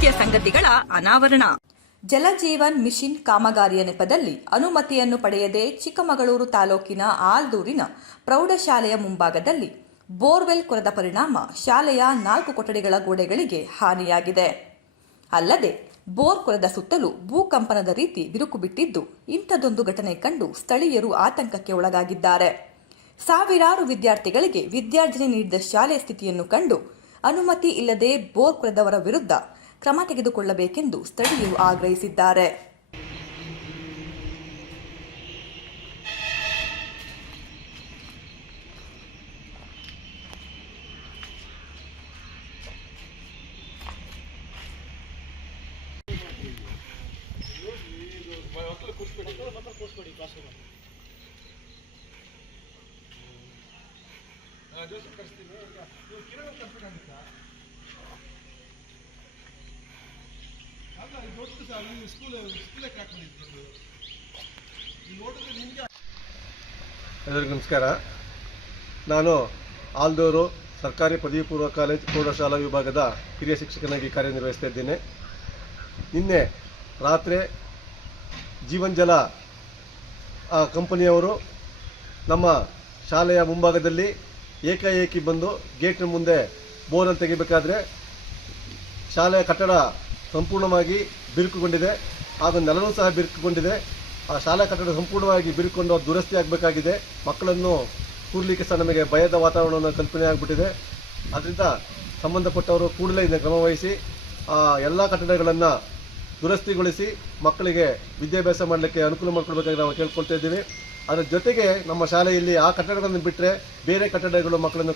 ಆವರಣ ಜಲಜೀವನ್ ಮಿಷನ್ ಕಾಮಗಾರಿಯ ನೆಪದಲ್ಲಿ ಅನುಮತಿಯನ್ನು ಪಡೆಯದೆ ಚಿಕ್ಕಮಗಳೂರು ತಾಲೂಕಿನ ಆಲ್ದೂರಿನ ಪ್ರೌಢಶಾಲೆಯ ಮುಂಭಾಗದಲ್ಲಿ ಬೋರ್ವೆಲ್ ಕೊರೆದ ಪರಿಣಾಮ ಶಾಲೆಯ ನಾಲ್ಕು ಕೊಠಡಿಗಳ ಗೋಡೆಗಳಿಗೆ ಹಾನಿಯಾಗಿದೆ. ಅಲ್ಲದೆ ಬೋರ್ ಕೊರೆದ ಸುತ್ತಲೂ ಭೂಕಂಪನದ ರೀತಿ ಬಿರುಕು ಬಿಟ್ಟಿದ್ದು ಇಂಥದೊಂದು ಘಟನೆ ಕಂಡು ಸ್ಥಳೀಯರು ಆತಂಕಕ್ಕೆ ಒಳಗಾಗಿದ್ದಾರೆ. ಸಾವಿರಾರು ವಿದ್ಯಾರ್ಥಿಗಳಿಗೆ ವಿದ್ಯಾರ್ಜನೆ ನೀಡಿದ ಶಾಲೆ ಸ್ಥಿತಿಯನ್ನು ಕಂಡು ಅನುಮತಿ ಇಲ್ಲದೆ ಬೋರ್ ಕೊರೆದವರ ವಿರುದ್ಧ ಕ್ರಮ ತೆಗೆದುಕೊಳ್ಳಬೇಕೆಂದು ಸ್ಥಳೀಯರು ಆಗ್ರಹಿಸಿದ್ದಾರೆ. ಅಲ್ಲ ಇದು ದೊಡ್ಡ ಸರ್ ನೀವು ಸ್ಕೂಲ್ ಸ್ಕೂಲೇ ಎಲ್ಲರಿಗೂ ನಮಸ್ಕಾರ. ನಾನು ಆಲ್ದೂರು ಸರ್ಕಾರಿ ಪದವಿ ಪೂರ್ವ ಕಾಲೇಜ್ ಪ್ರೌಢಶಾಲಾ ವಿಭಾಗದ ಹಿರಿಯ ಶಿಕ್ಷಕನಾಗಿ ಕಾರ್ಯನಿರ್ವಹಿಸ್ತಾ ಇದ್ದೇನೆ. ನಿನ್ನೆ ರಾತ್ರಿ ಜೀವನ್ ಜಲ ಕಂಪನಿಯವರು ನಮ್ಮ ಶಾಲೆಯ ಮುಂಭಾಗದಲ್ಲಿ ಏಕಾಏಕಿ ಬಂದು ಗೇಟ್ನ ಮುಂದೆ ಬೋರನ್ನು ತೆಗಿಬೇಕಾದ್ರೆ ಶಾಲೆಯ ಕಟ್ಟಡ ಸಂಪೂರ್ಣವಾಗಿ ಬಿರುಕುಗೊಂಡಿದೆ. ಹಾಗೂ ನೆಲವೂ ಸಹ ಬಿರುಕುಗೊಂಡಿದೆ. ಆ ಶಾಲಾ ಕಟ್ಟಡ ಸಂಪೂರ್ಣವಾಗಿ ಬಿರುಕೊಂಡು ದುರಸ್ತಿ ಆಗಬೇಕಾಗಿದೆ. ಮಕ್ಕಳನ್ನು ಕೂರ್ಲಿಕ್ಕೆ ಸಹ ನಮಗೆ ಭಯದ ವಾತಾವರಣವನ್ನು ಕಲ್ಪನೆ ಆಗಿಬಿಟ್ಟಿದೆ. ಅದರಿಂದ ಸಂಬಂಧಪಟ್ಟವರು ಕೂಡಲೇ ಇದನ್ನು ಕ್ರಮವಹಿಸಿ ಆ ಎಲ್ಲ ಕಟ್ಟಡಗಳನ್ನು ದುರಸ್ತಿಗೊಳಿಸಿ ಮಕ್ಕಳಿಗೆ ವಿದ್ಯಾಭ್ಯಾಸ ಮಾಡಲಿಕ್ಕೆ ಅನುಕೂಲ ಮಾಡಿಕೊಡ್ಬೇಕಾಗಿ ನಾವು ಕೇಳ್ಕೊಳ್ತಾ ಇದ್ದೀವಿ. ಅದರ ಜೊತೆಗೆ ನಮ್ಮ ಶಾಲೆಯಲ್ಲಿ ಆ ಕಟ್ಟಡಗಳನ್ನು ಬಿಟ್ಟರೆ ಬೇರೆ ಕಟ್ಟಡಗಳು ಮಕ್ಕಳನ್ನು